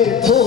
Hey,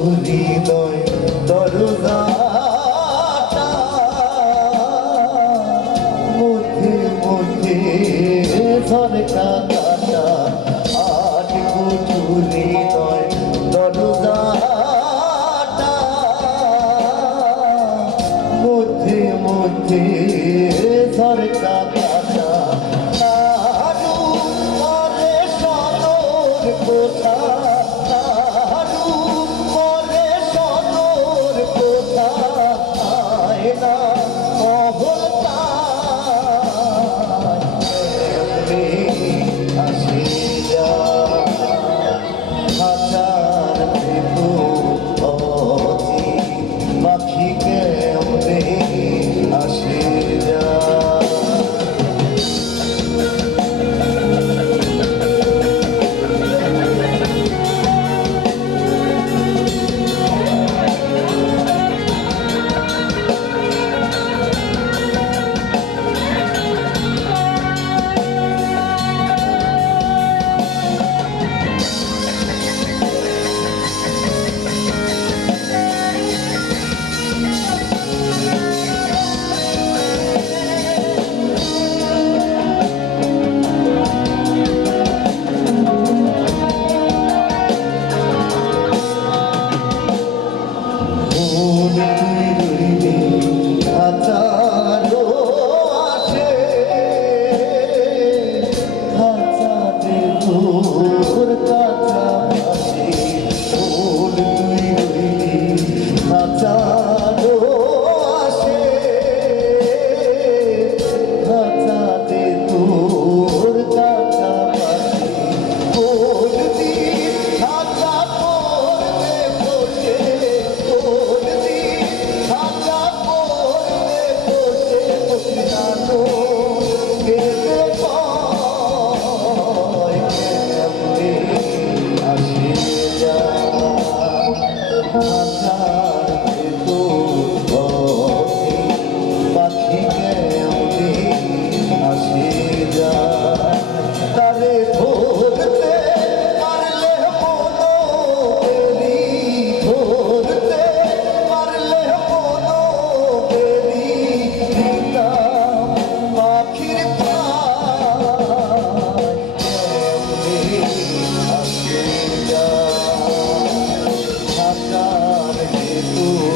হৃদয় দরজা মধ্যে মধ্যে ঝরকা কাটা আট কুটু হৃদয় দরজা মধ্যে মধ্যে ঝরকা কাটা কোথা? oh.